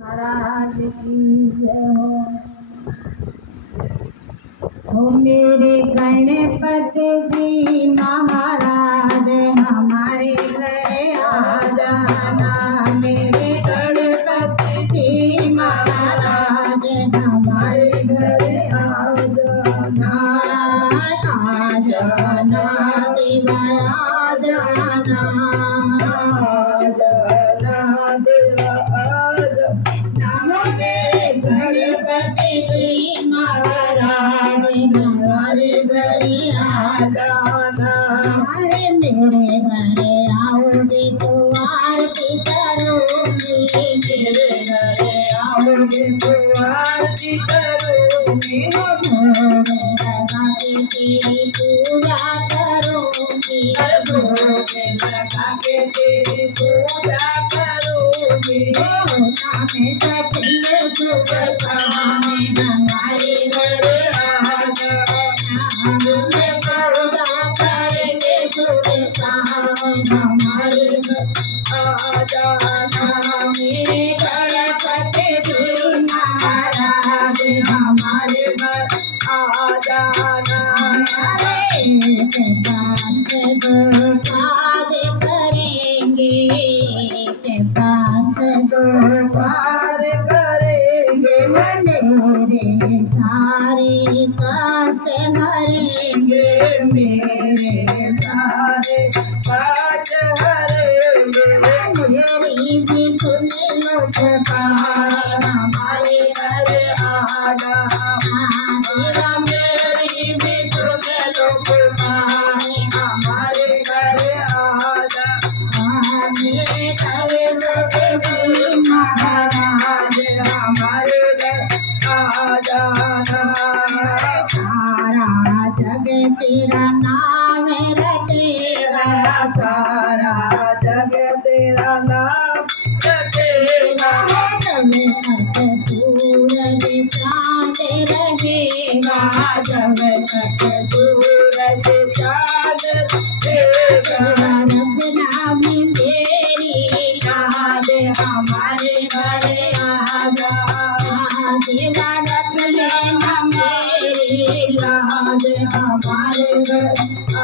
महाराज की जय हो मेरे गणपति जी महाराज हमारे घर आ जाना। मेरे गणपति जी महाराज हमारे घर आ जाना। आ जाना देवा आ जाना। आ जाना देवा आ जाना। मेरे गणपति जी महाराज हमारे घर आ जाना। अरे मेरे घर आओगे तो आरती करूंगी। मेरे घर आओगे तो आरती करूंगी। भोग लगा के तेरी पूजा करूंगी। भोग लगा के तेरी पूजा करूंगी। में चढ़ेंगे सुबह शाम हमारे घर आ जाना। मैं पूजा करेंगे सुबह शाम हमारे घर आ जाना। मेरे गणपति जी महाराज हमारे घर आ जाना। अरे बात दो बात करेंगे। बात दो बात करेंगे। मेरे सारे कष्ट हरेंगे। मेरे सारे कष्ट हरेंगे। मेरी भी सुन लो पुकार हमारे घर आ जाना। देवा मेरी भी सुन लो पुकार हमारे घर आ जाना। मेरे गणपति जी महाराज हमारे घर आ जाना। सारा जग तेरा नाम रटेगा। सारा जग तेरा नाम रटेगा। जब तक सूरज चाँद रहेगा। जब तक सूरज चाँद रहेगा। रखना भी मेरी याद हमारे घर आ जाना। देवा रख लेना मेरी याद हमारे घर आ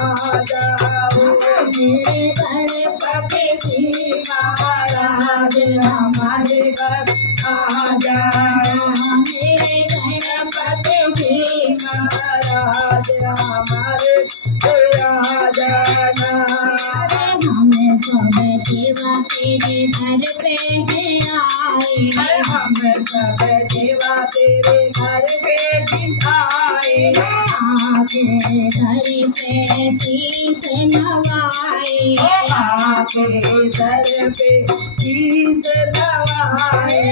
जाओ। मेरे गणपति जी महाराज हमारे घर आ जाना। मेरे गणपति जी महाराज हमारे घर आ जाना। अरे हमें सब देवा तेरे घर पे आए। हम सब देवा तेरे घर पे आए। आके घर पे शीश नवाए। आके घर पे शीश नवाए।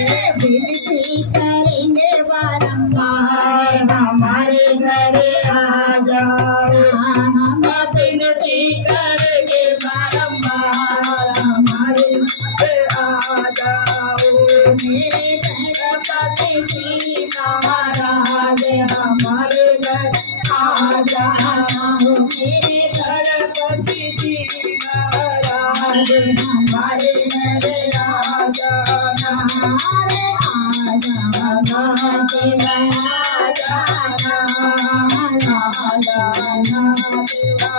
विनती करेंगे बारंबार हमारे घर आ जाना। हम विनती करेंगे बारंबार हमारे घर आ जाओ। मेरे गणपति जी महाराज हमारे घर आ जाना। मेरे गणपति जी महाराज हमारे घर आ जाना। अरे आ जाना देवा आ जाना। आ जाना देवा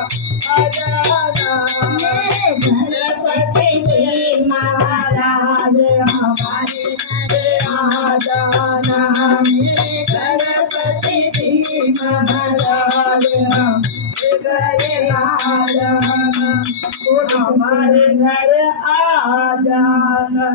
आ जाना। मेरे गणपति जी महाराज हमारे घर आ जाना। मेरे गणपति जी महाराज हमारे घर आ जाना। हमारे घर आ जाना।